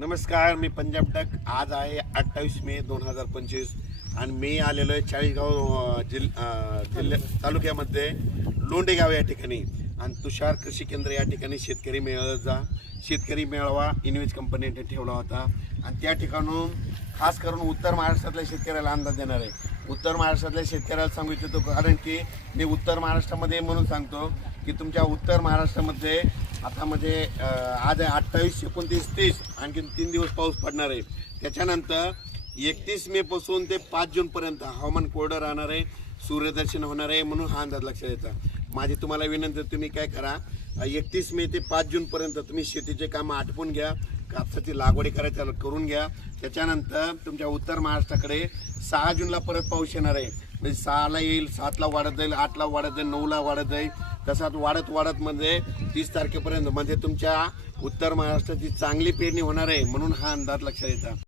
नमस्कार मी पंजाब टक आज आहे अठ्ठावीस मे दोन हजार पंचवीस आणि मी आलेलो आहे चाळीसगाव जिल जिल्ह्या तालुक्यामध्ये लोंडेगाव या ठिकाणी. आणि तुषार कृषी केंद्र या ठिकाणी शेतकरी मेळाचा शेतकरी मेळावा इनवेज कंपनीने ठेवला होता. आणि त्या ठिकाणून खास करून उत्तर महाराष्ट्रातल्या शेतकऱ्याला अंदाज देणार आहे. उत्तर महाराष्ट्रातल्या शेतकऱ्याला सांगू इच्छितो कारण की मी उत्तर महाराष्ट्रामध्ये म्हणून सांगतो की तुमच्या उत्तर महाराष्ट्रामध्ये आता म्हणजे आज आहे अठ्ठावीस एकोणतीस तीस. आणखी तीन दिवस पाऊस पडणार आहे. त्याच्यानंतर एकतीस मे पासून ते पाच जून पर्यंत हवामान कोरडं राहणार आहे. सूर्यदर्शन होणार आहे म्हणून हा अंदाज लक्षात येतो. माझी तुम्हाला विनंती तुम्ही काय करा एकतीस मे ते पाच जून पर्यंत तुम्ही शेतीचे कामं आटपून घ्या कापसाची लागवडी करायच्या करून घ्या. त्याच्यानंतर तुमच्या उत्तर महाराष्ट्राकडे सहा जूनला परत पाऊस येणार आहे. म्हणजे सहाला येईल सातला वाढत जाईल आठला वाढत जाईल नऊला वाढत जाईल. तसाच वाढत वाढत म्हणजे तीस तारखेपर्यंत. म्हणजे तुमच्या उत्तर महाराष्ट्राची चांगली पेरणी होणार आहे म्हणून हा अंदाज लक्षात येतात